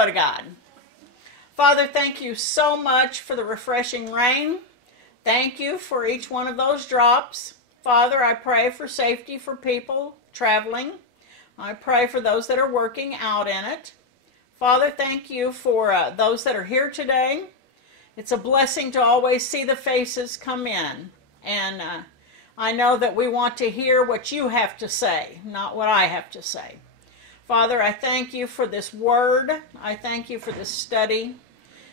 go to God. Father, thank you so much for the refreshing rain. Thank you for each one of those drops. Father, I pray for safety for people traveling. I pray for those that are working out in it. Father, thank you for those that are here today. It's a blessing to always see the faces come in. And I know that we want to hear what you have to say, not what I have to say. Father, I thank you for this word. I thank you for this study.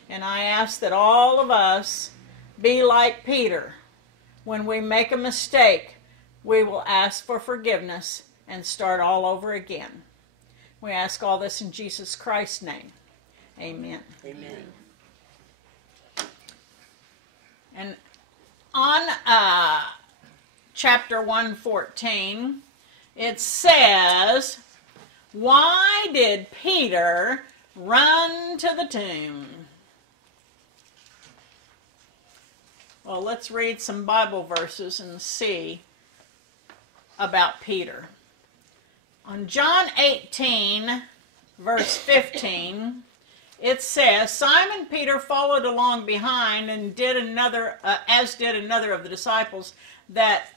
And I ask that all of us be like Peter. When we make a mistake, we will ask for forgiveness and start all over again. We ask all this in Jesus Christ's name. Amen. Amen. And on chapter 114, it says, why did Peter run to the tomb? Well, let's read some Bible verses and see about Peter. On John 18, verse 15, it says, Simon Peter followed along behind and did another, as did another of the disciples. That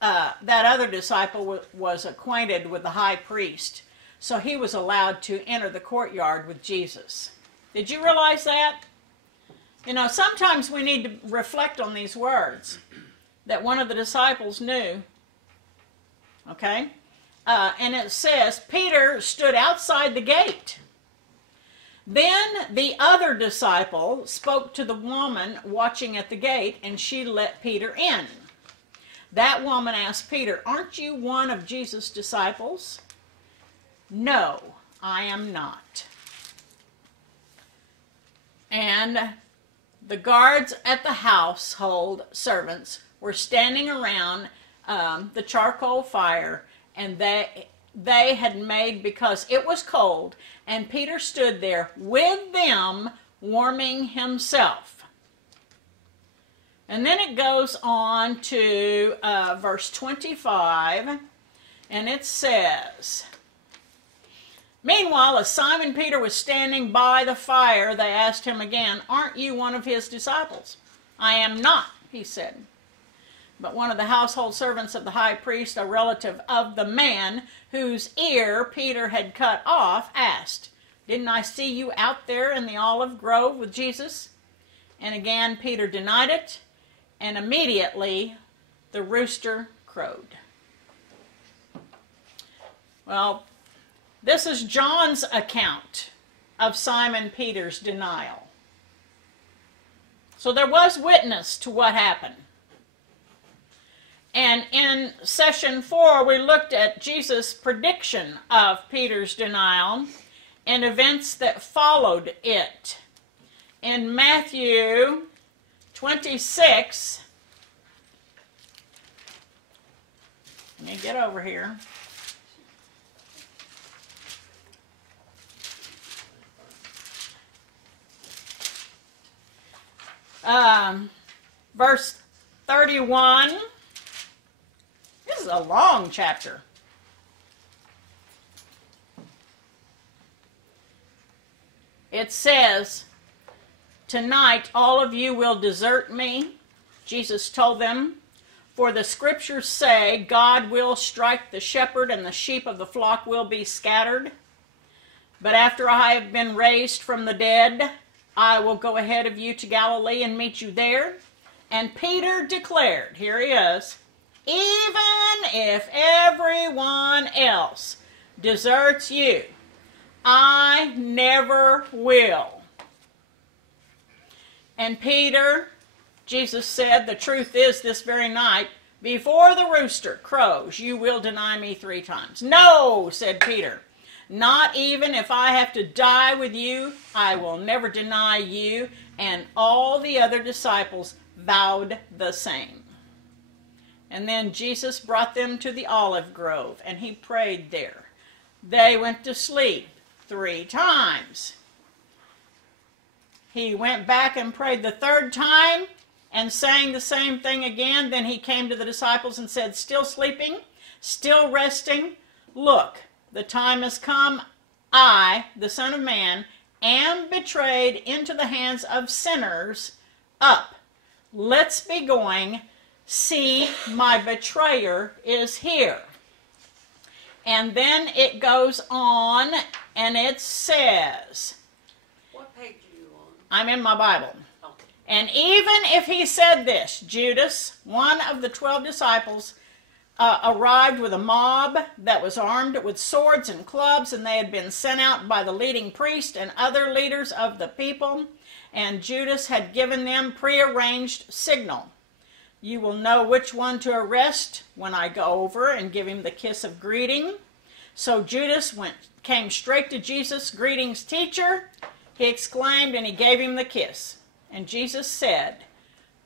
other disciple was acquainted with the high priest, so he was allowed to enter the courtyard with Jesus. Did you realize that? You know, sometimes we need to reflect on these words that one of the disciples knew. Okay? And it says, Peter stood outside the gate. Then the other disciple spoke to the woman watching at the gate, and she let Peter in. That woman asked Peter, aren't you one of Jesus' disciples? No, I am not. And the guards at the household servants were standing around the charcoal fire, and they had made, because it was cold, and Peter stood there with them warming himself. And then it goes on to verse 25, and it says, meanwhile, as Simon Peter was standing by the fire, they asked him again, aren't you one of his disciples? I am not, he said. But one of the household servants of the high priest, a relative of the man whose ear Peter had cut off, asked, didn't I see you out there in the olive grove with Jesus? And again Peter denied it, and immediately the rooster crowed. Well, this is John's account of Simon Peter's denial. So there was witness to what happened. And in session 4, we looked at Jesus' prediction of Peter's denial and events that followed it. In Matthew 26, let me get over here. Verse 31. This is a long chapter. It says, tonight all of you will desert me, Jesus told them, for the scriptures say God will strike the shepherd and the sheep of the flock will be scattered. But after I have been raised from the dead, I will go ahead of you to Galilee and meet you there. And Peter declared, here he is, even if everyone else deserts you, I never will. And Peter, Jesus said, the truth is this very night, before the rooster crows, you will deny me 3 times. No, said Peter, not even if I have to die with you, I will never deny you. And all the other disciples vowed the same. And then Jesus brought them to the olive grove, and he prayed there. They went to sleep 3 times. He went back and prayed the 3rd time and sang the same thing again. Then he came to the disciples and said, still sleeping? Still resting? Look, the time has come. I, the Son of Man, am betrayed into the hands of sinners. Up, let's be going. See, my betrayer is here. And then it goes on, and it says, what page are you on? I'm in my Bible. Okay. And even if he said this, Judas, one of the 12 disciples, arrived with a mob that was armed with swords and clubs, and they had been sent out by the leading priest and other leaders of the people, and Judas had given them prearranged signal. You will know which one to arrest when I go over and give him the kiss of greeting. So Judas came straight to Jesus. Greetings, teacher, he exclaimed, and he gave him the kiss. And Jesus said,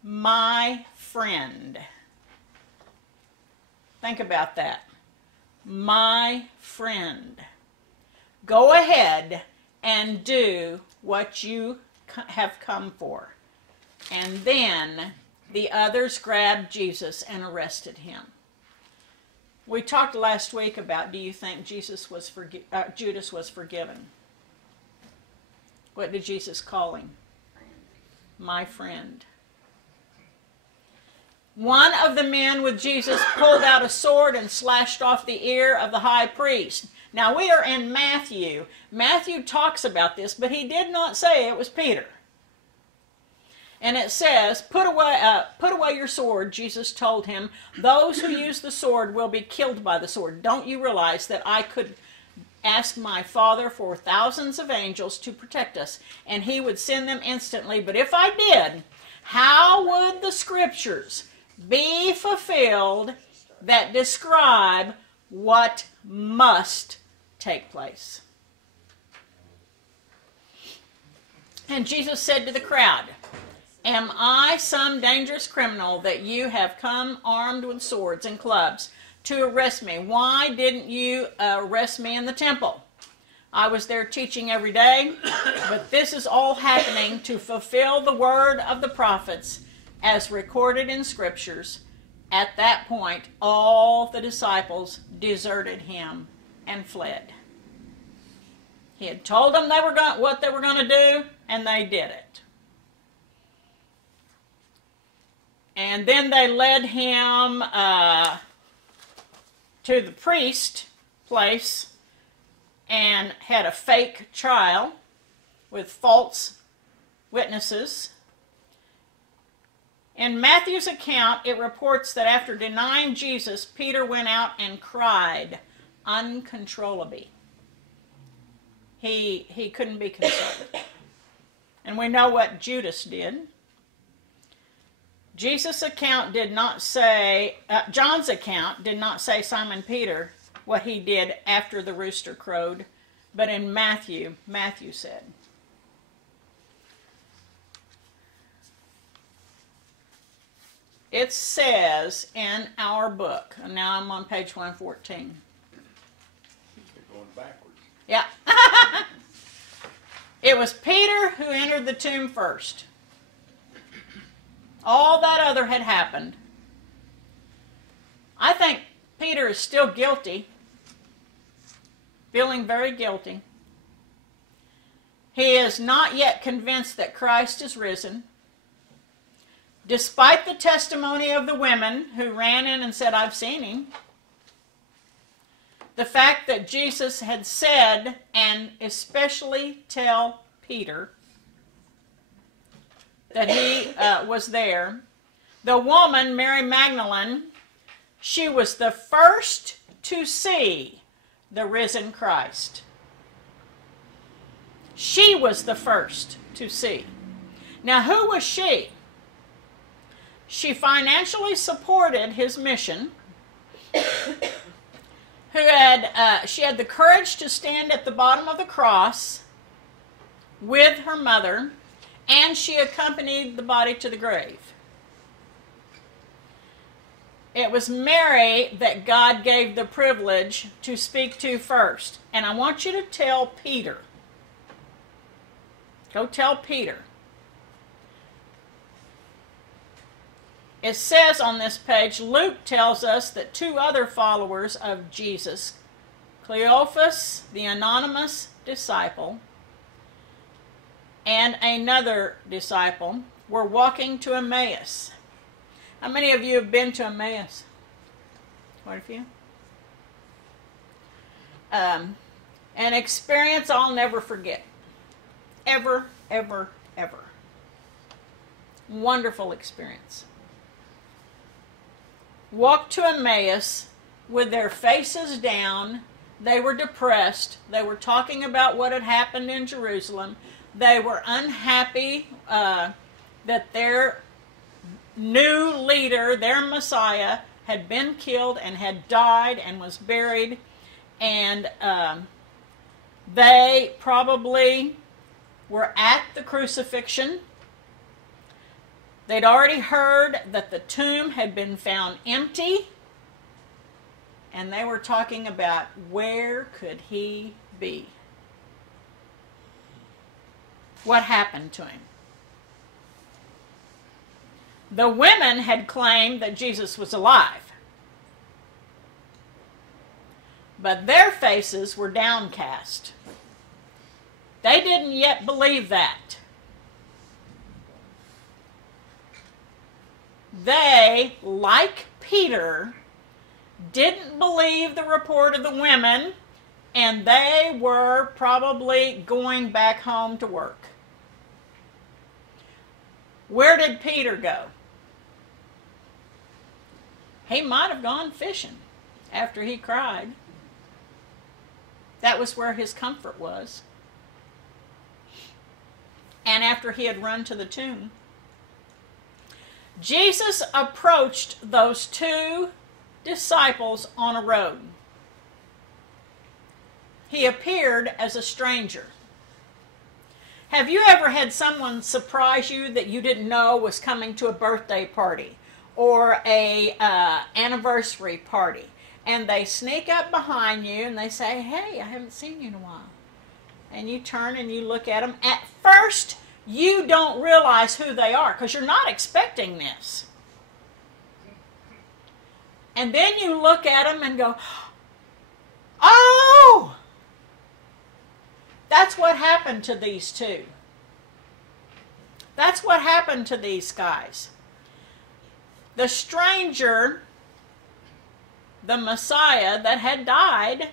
my friend. Think about that. My friend. Go ahead and do what you have come for. And then the others grabbed Jesus and arrested him. We talked last week about, do you think Judas was forgiven? What did Jesus call him? My friend. One of the men with Jesus pulled out a sword and slashed off the ear of the high priest. Now we are in Matthew. Matthew talks about this, but he did not say it was Peter. And it says, put away your sword, Jesus told him. Those who use the sword will be killed by the sword. Don't you realize that I could ask my Father for thousands of angels to protect us, and he would send them instantly? But if I did, how would the scriptures be fulfilled that describe what must take place? And Jesus said to the crowd, am I some dangerous criminal that you have come armed with swords and clubs to arrest me? Why didn't you arrest me in the temple? I was there teaching every day, but this is all happening to fulfill the word of the prophets as recorded in scriptures. At that point, all the disciples deserted him and fled. He had told them what they were going to do, and they did it. And then they led him to the priest place and had a fake trial with false witnesses. In Matthew's account, it reports that after denying Jesus, Peter went out and cried uncontrollably. He couldn't be consoled. And we know what Judas did. John's account did not say Simon Peter what he did after the rooster crowed, but in Matthew said. It says in our book, and now I'm on page 114. You're going backwards. Yeah. It was Peter who entered the tomb first. All that other had happened. I think Peter is still guilty, feeling very guilty. He is not yet convinced that Christ is risen. Despite the testimony of the women who ran in and said, I've seen him. The fact that Jesus had said, and especially tell Peter, that he was there. The woman, Mary Magdalene, she was the first to see the risen Christ. She was the first to see. Now, who was she? She financially supported his mission. She had the courage to stand at the bottom of the cross with her mother, and she accompanied the body to the grave. It was Mary that God gave the privilege to speak to first. And I want you to tell Peter. Go tell Peter. It says on this page, Luke tells us that two other followers of Jesus, Cleophas, the anonymous disciple, and another disciple were walking to Emmaus. How many of you have been to Emmaus? Quite a few. An experience I'll never forget. Ever, ever, ever. Wonderful experience. Walked to Emmaus with their faces down. They were depressed. They were talking about what had happened in Jerusalem. They were unhappy that their new leader, their Messiah, had been killed and had died and was buried. And they probably were at the crucifixion. They'd already heard that the tomb had been found empty. And they were talking about where could he be? What happened to him? The women had claimed that Jesus was alive. But their faces were downcast. They didn't yet believe that. They, like Peter, didn't believe the report of the women, and they were probably going back home to work. Where did Peter go? He might have gone fishing after he cried. That was where his comfort was. And after he had run to the tomb, Jesus approached those two disciples on a road. He appeared as a stranger. Have you ever had someone surprise you that you didn't know was coming to a birthday party or a anniversary party, and they sneak up behind you and they say, "Hey, I haven't seen you in a while," and you turn and you look at them? At first, you don't realize who they are because you're not expecting this. And then you look at them and go, "Oh!" That's what happened to these two. That's what happened to these guys. The stranger, the Messiah that had died,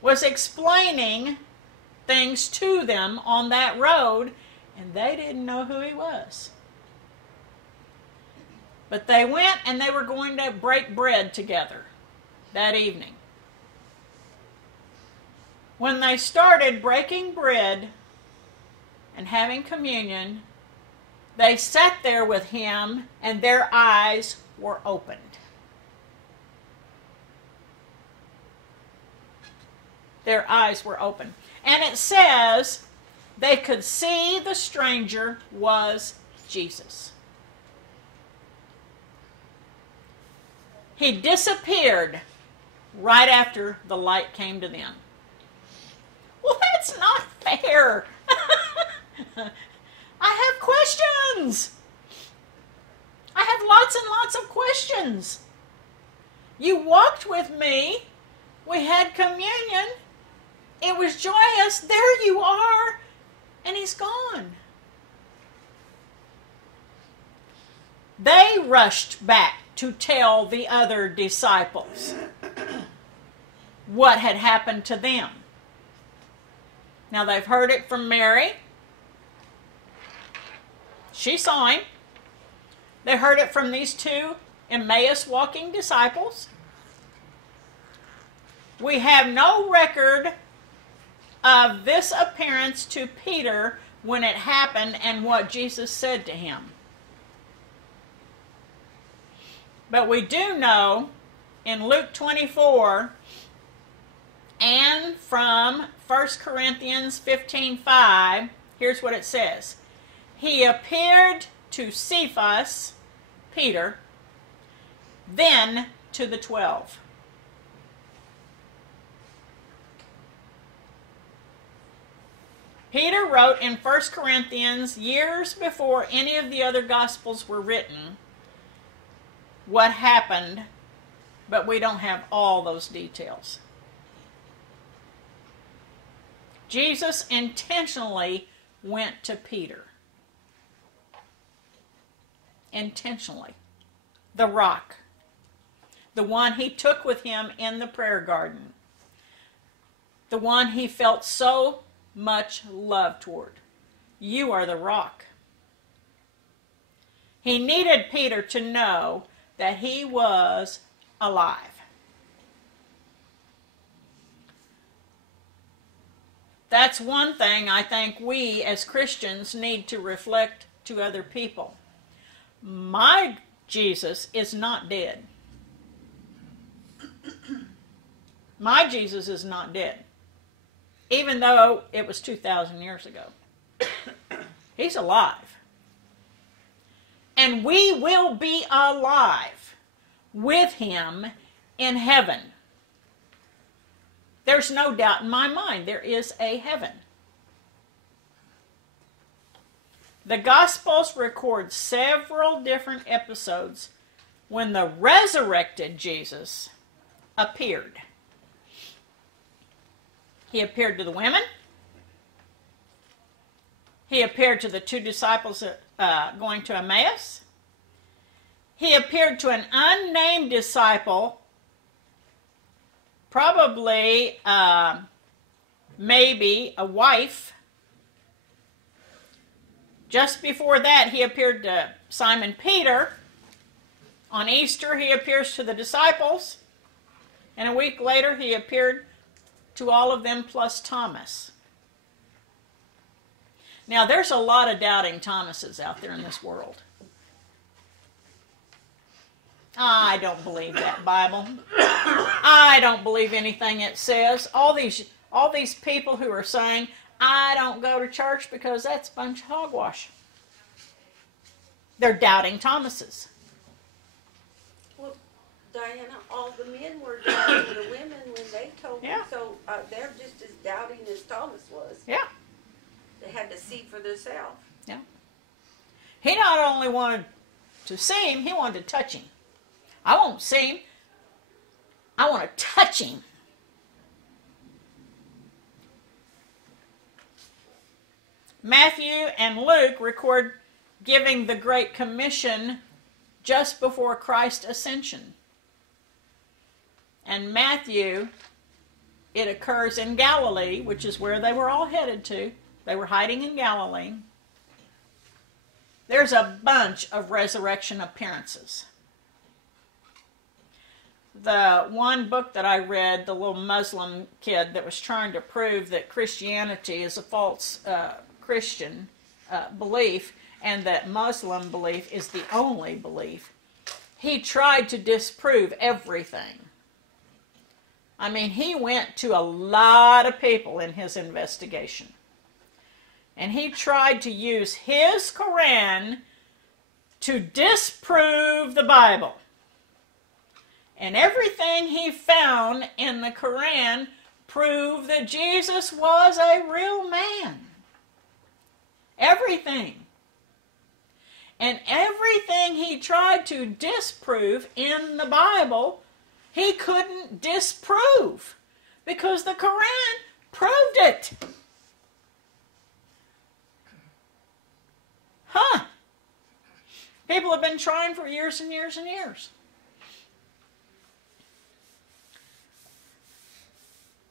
was explaining things to them on that road, and they didn't know who he was. But they went and they were going to break bread together that evening. When they started breaking bread and having communion, they sat there with him and their eyes were opened. Their eyes were open. And it says they could see the stranger was Jesus. He disappeared right after the light came to them. Well, that's not fair. I have questions. I have lots and lots of questions. You walked with me. We had communion. It was joyous. There you are. And he's gone. They rushed back to tell the other disciples what had happened to them. Now they've heard it from Mary. She saw him. They heard it from these two Emmaus walking disciples. We have no record of this appearance to Peter when it happened and what Jesus said to him. But we do know in Luke 24 and from 1 Corinthians 15:5, here's what it says. He appeared to Cephas, Peter, then to the 12. Peter wrote in 1 Corinthians years before any of the other Gospels were written what happened, but we don't have all those details. Jesus intentionally went to Peter. Intentionally. The rock. The one he took with him in the prayer garden. The one he felt so much love toward. You are the rock. He needed Peter to know that he was alive. That's one thing I think we as Christians need to reflect to other people. My Jesus is not dead. My Jesus is not dead. Even though it was 2,000 years ago. He's alive. And we will be alive with him in heaven. There's no doubt in my mind there is a heaven. The Gospels record several different episodes when the resurrected Jesus appeared. He appeared to the women. He appeared to the two disciples going to Emmaus. He appeared to an unnamed disciple, probably maybe a wife. Just before that, he appeared to Simon Peter. On Easter, he appears to the disciples. And a week later, he appeared to all of them plus Thomas. Now, there's a lot of doubting Thomases out there in this world. I don't believe that Bible. I don't believe anything it says. All these people who are saying, I don't go to church because that's a bunch of hogwash. They're doubting Thomases. Well, Diana, all the men were doubting the women when they told me. Yeah. So they're just as doubting as Thomas was. Yeah. They had to see for themselves. Yeah. He not only wanted to see him, he wanted to touch him. I won't see him. I want to touch him. Matthew and Luke record giving the Great Commission just before Christ's ascension. And Matthew, it occurs in Galilee, which is where they were all headed to. They were hiding in Galilee. There's a bunch of resurrection appearances. The one book that I read, the little Muslim kid that was trying to prove that Christianity is a false Christian belief and that Muslim belief is the only belief, he tried to disprove everything. I mean, he went to a lot of people in his investigation. And he tried to use his Quran to disprove the Bible. And everything he found in the Quran proved that Jesus was a real man. Everything. And everything he tried to disprove in the Bible, he couldn't disprove. Because the Quran proved it. Huh. People have been trying for years and years and years.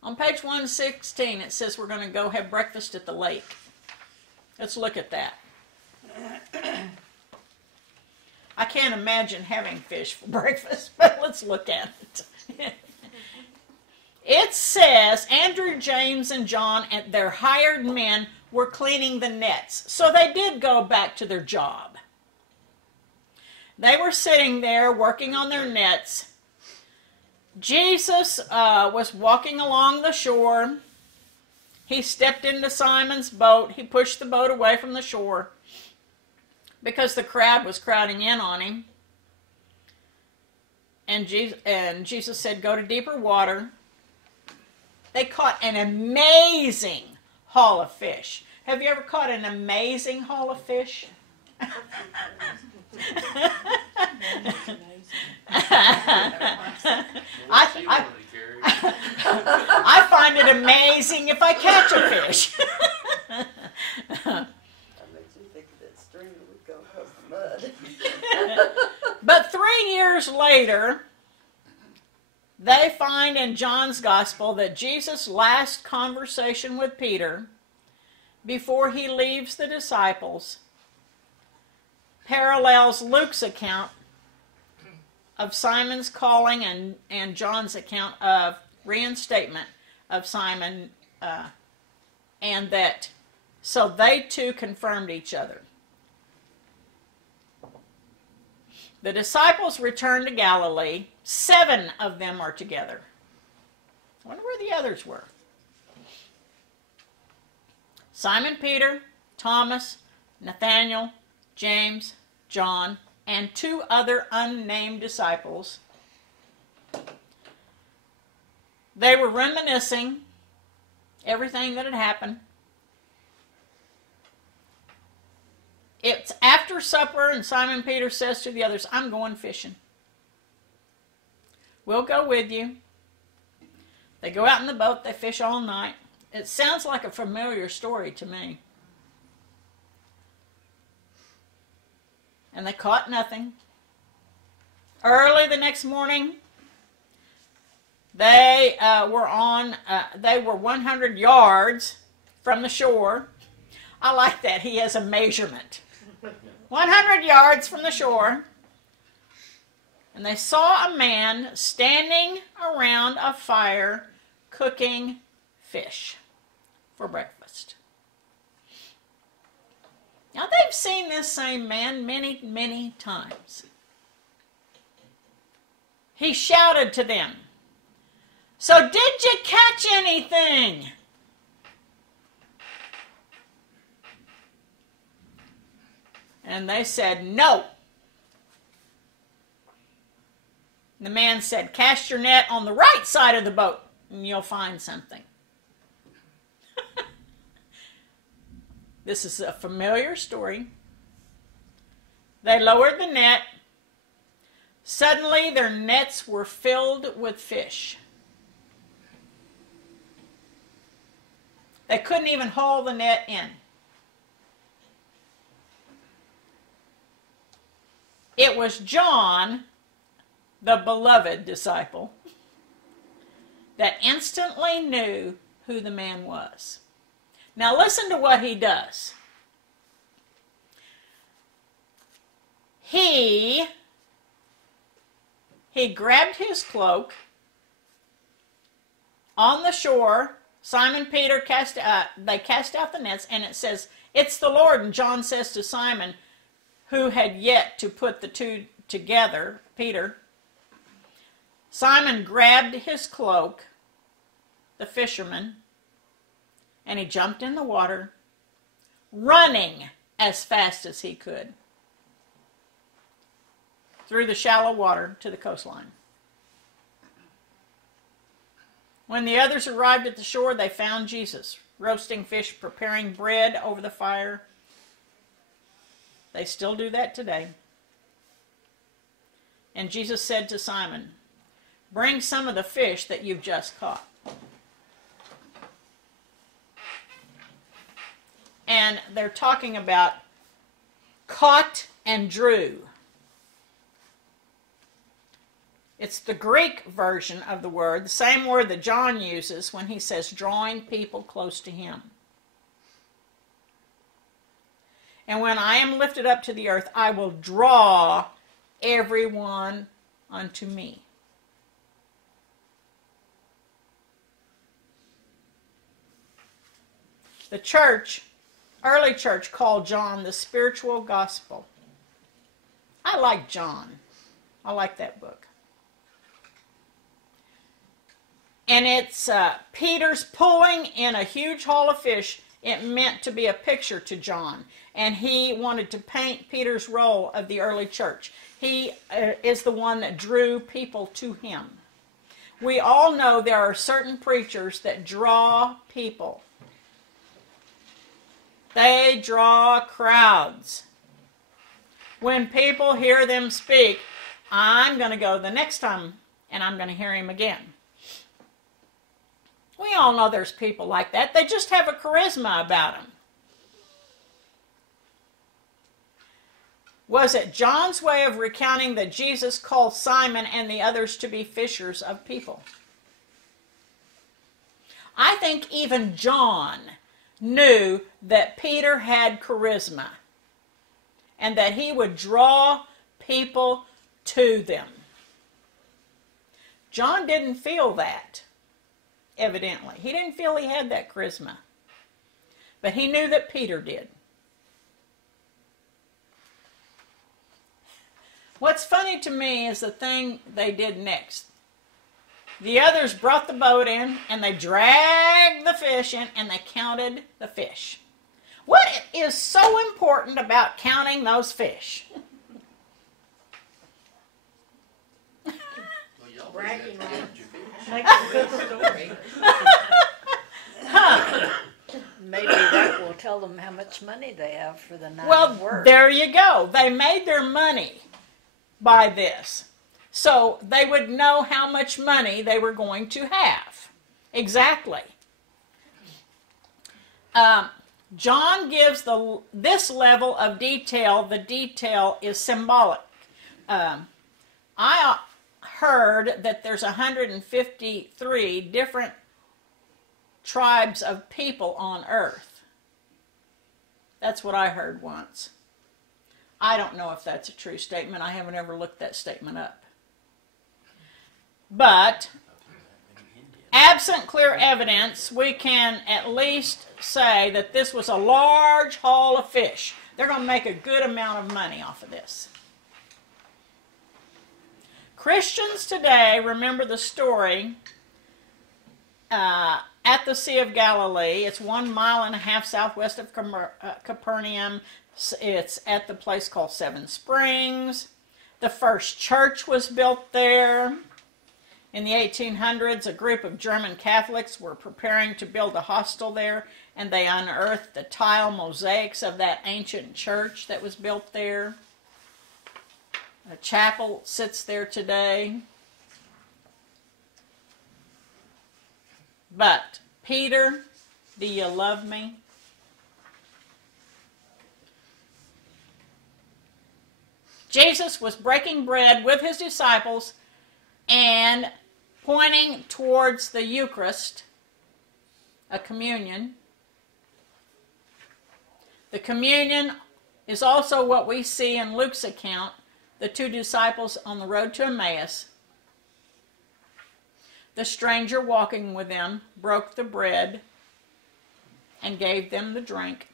On page 116, it says we're going to go have breakfast at the lake. Let's look at that. I can't imagine having fish for breakfast, but let's look at it. It says Andrew, James, and John and their hired men were cleaning the nets. So they did go back to their job. They were sitting there working on their nets. Jesus was walking along the shore. He stepped into Simon's boat. He pushed the boat away from the shore because the crowd was crowding in on him. And Jesus said, go to deeper water. They caught an amazing haul of fish. Have you ever caught an amazing haul of fish? I find it amazing if I catch a fish. years later, they find in John's Gospel that Jesus' last conversation with Peter before he leaves the disciples parallels Luke's account of Simon's calling and John's account of reinstatement of Simon, and that so they too confirmed each other. The disciples returned to Galilee. 7 of them are together. I wonder where the others were. Simon Peter, Thomas, Nathanael, James, John, and 2 other unnamed disciples. They were reminiscing everything that had happened. It's after supper, and Simon Peter says to the others, I'm going fishing. We'll go with you. They go out in the boat. They fish all night. It sounds like a familiar story to me. And they caught nothing. Early the next morning, they were 100 yards from the shore. I like that. He has a measurement. 100 yards from the shore. And they saw a man standing around a fire cooking fish for breakfast. Now they've seen this same man many, many times. He shouted to them, "So did you catch anything?" And they said, "No." The man said, "Cast your net on the right side of the boat and you'll find something." This is a familiar story. They lowered the net. Suddenly their nets were filled with fish. They couldn't even haul the net in. It was John, the beloved disciple, that instantly knew who the man was. Now listen to what he does. He grabbed his cloak on the shore. Simon Peter cast out the nets, and it says, "It's the Lord." And John says to Simon, who had yet to put the two together, Peter, Simon grabbed his cloak, the fisherman, and he jumped in the water, running as fast as he could through the shallow water to the coastline. When the others arrived at the shore, they found Jesus roasting fish, preparing bread over the fire. They still do that today. And Jesus said to Simon, "Bring some of the fish that you've just caught." And they're talking about caught and drew. It's the Greek version of the word, the same word that John uses when he says drawing people close to him. And when I am lifted up to the earth, I will draw everyone unto me. The church, early church, called John the spiritual gospel. I like John. I like that book. And it's Peter's pulling in a huge haul of fish. It meant to be a picture to John. And he wanted to paint Peter's role of the early church. He is the one that drew people to him. We all know there are certain preachers that draw people. They draw crowds. When people hear them speak, I'm going to go the next time and I'm going to hear him again. We all know there's people like that. They just have a charisma about them. Was it John's way of recounting that Jesus called Simon and the others to be fishers of people? I think even John knew that Peter had charisma and that he would draw people to them. John didn't feel that, evidently. He didn't feel he had that charisma. But he knew that Peter did. What's funny to me is the thing they did next. The others brought the boat in, and they dragged the fish in, and they counted the fish. What is so important about counting those fish? Bragging rights. Make a good story. Huh. Maybe that will tell them how much money they have for the night Well, of work. there you go. They made their money by this. So they would know how much money they were going to have. Exactly. John gives this level of detail. The detail is symbolic. I heard that there's 153 different tribes of people on earth. That's what I heard once. I don't know if that's a true statement. I haven't ever looked that statement up. But, absent clear evidence, we can at least say that this was a large haul of fish. They're going to make a good amount of money off of this. Christians today remember the story at the Sea of Galilee. It's 1.5 miles southwest of Capernaum. It's at the place called Seven Springs. The first church was built there. In the 1800s, a group of German Catholics were preparing to build a hostel there, and they unearthed the tile mosaics of that ancient church that was built there. A chapel sits there today. But, Peter, do you love me? Jesus was breaking bread with his disciples and pointing towards the Eucharist, a communion. The communion is also what we see in Luke's account, the two disciples on the road to Emmaus. The stranger walking with them broke the bread and gave them the drink.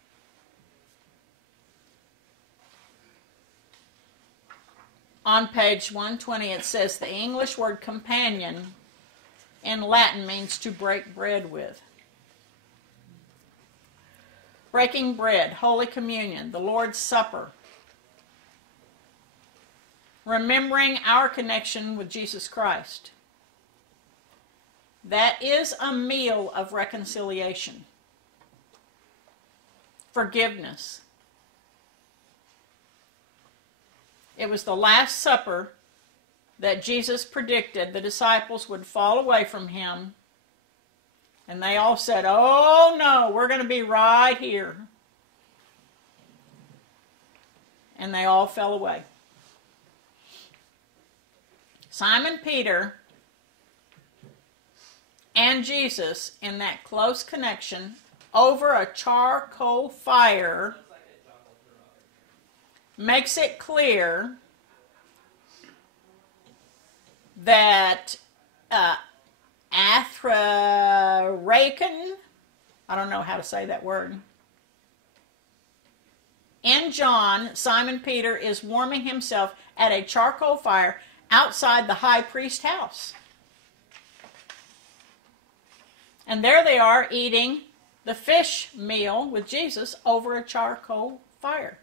On page 120 it says the English word companion in Latin means to break bread with. Breaking bread, Holy Communion, the Lord's Supper. Remembering our connection with Jesus Christ. That is a meal of reconciliation. Forgiveness. It was the Last Supper that Jesus predicted the disciples would fall away from him. And they all said, "Oh no, we're going to be right here." And they all fell away. Simon Peter and Jesus, in that close connection over a charcoal fire, makes it clear that Athraraken, I don't know how to say that word. In John, Simon Peter is warming himself at a charcoal fire outside the high priest's house. And there they are eating the fish meal with Jesus over a charcoal fire.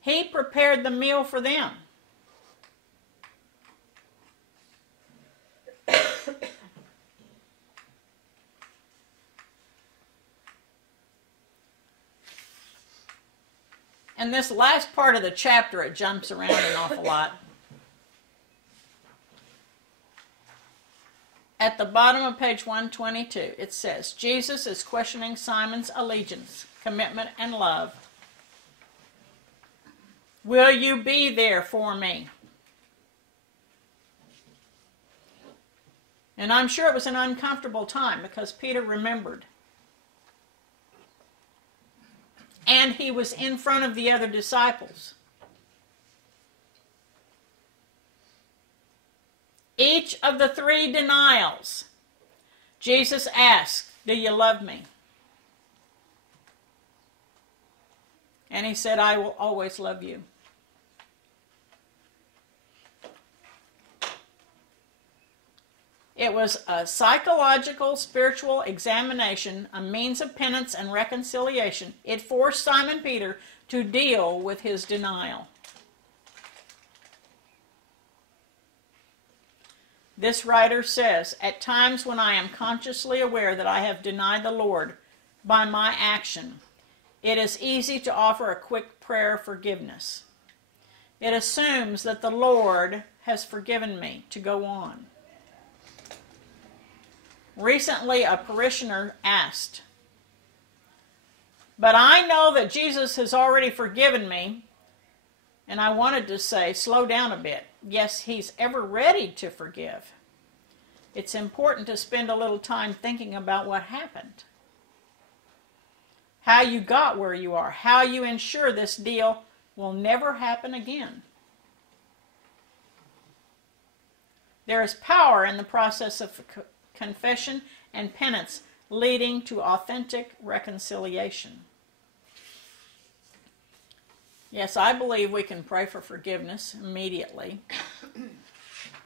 He prepared the meal for them. And this last part of the chapter, it jumps around an awful lot. at the bottom of page 122, it says, Jesus is questioning Simon's allegiance, commitment, and love. Will you be there for me? And I'm sure it was an uncomfortable time because Peter remembered. And he was in front of the other disciples. Each of the 3 denials, Jesus asked, do you love me? And he said, I will always love you. It was a psychological, spiritual examination, a means of penance and reconciliation. It forced Simon Peter to deal with his denial. This writer says, at times when I am consciously aware that I have denied the Lord by my action, it is easy to offer a quick prayer of forgiveness. It assumes that the Lord has forgiven me to go on. Recently, a parishioner asked, but I know that Jesus has already forgiven me. And I wanted to say, slow down a bit. Yes, he's ever ready to forgive. It's important to spend a little time thinking about what happened. How you got where you are. How you ensure this deal will never happen again. There is power in the process of confession and penance leading to authentic reconciliation. Yes, I believe we can pray for forgiveness immediately.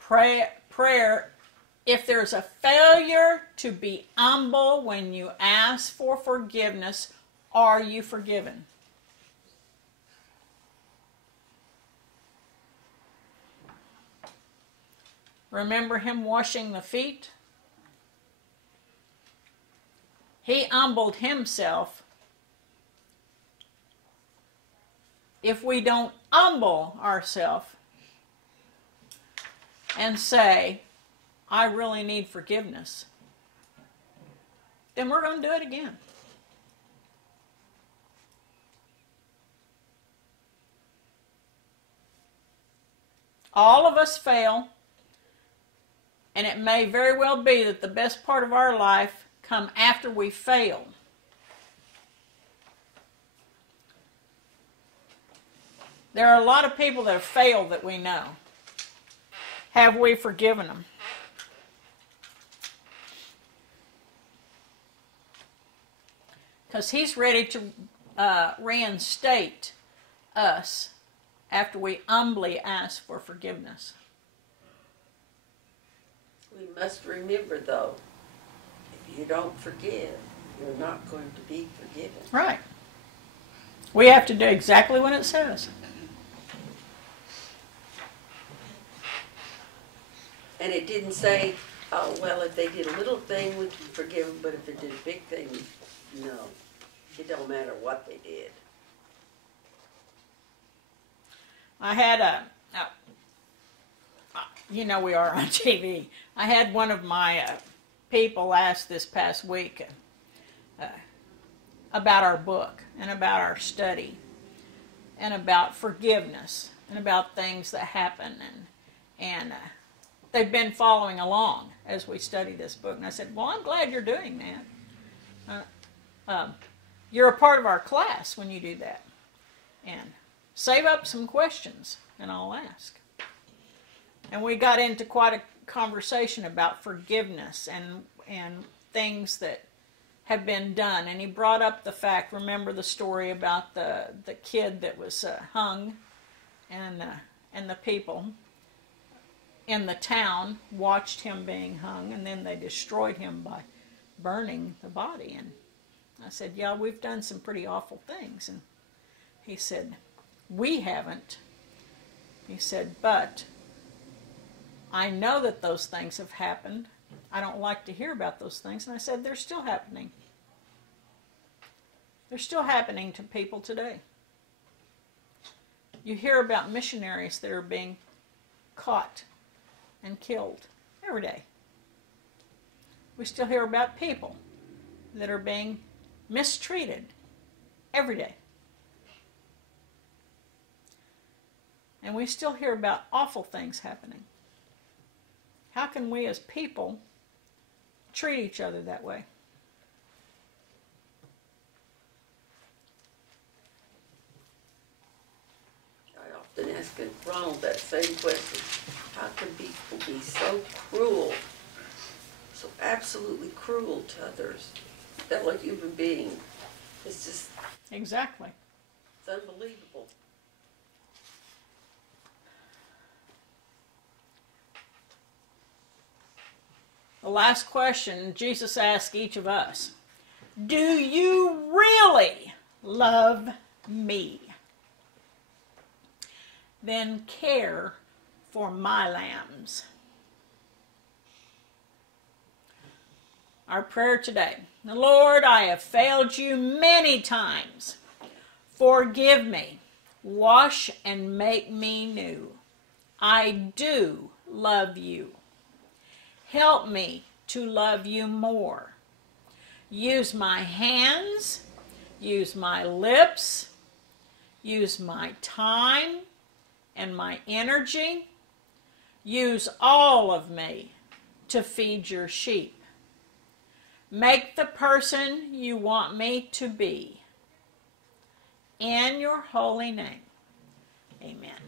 Prayer, if there's a failure to be humble when you ask for forgiveness, are you forgiven? Remember him washing the feet? He humbled himself. If we don't humble ourselves and say, I really need forgiveness, then we're going to do it again. All of us fail, and it may very well be that the best part of our life come after we fail. There are a lot of people that have failed that we know. Have we forgiven them? Because he's ready to reinstate us after we humbly ask for forgiveness. We must remember, though, if you don't forgive, you're not going to be forgiven. Right. We have to do exactly what it says. And it didn't say, oh, well, if they did a little thing, we can forgive them, but if they did a big thing, no. It don't matter what they did. I had you know we are on TV. I had one of my people ask this past week about our book and about our study and about forgiveness and about things that happen, and they've been following along as we study this book. And I said, well, I'm glad you're doing that. You're a part of our class when you do that. And save up some questions and I'll ask. And we got into quite a conversation about forgiveness and things that have been done. And he brought up the fact, remember the story about the kid that was hung, and the people in the town watched him being hung, and then they destroyed him by burning the body. And I said, yeah, we've done some pretty awful things. And he said, we haven't. He said, but I know that those things have happened. I don't like to hear about those things. And I said, they're still happening. They're still happening to people today. You hear about missionaries that are being caught and killed every day. We still hear about people that are being mistreated every day. And we still hear about awful things happening. How can we as people treat each other that way? I often ask Ronald that same question. How can people be so cruel, so absolutely cruel to others, fellow human beings? It's just, Exactly. it's unbelievable. The last question Jesus asked each of us. Do you really love me? Then care for my lambs. Our prayer today. Lord, I have failed you many times. Forgive me. Wash and make me new. I do love you. Help me to love you more. Use my hands, use my lips, use my time and my energy. Use all of me to feed your sheep. Make the person you want me to be. In your holy name, amen.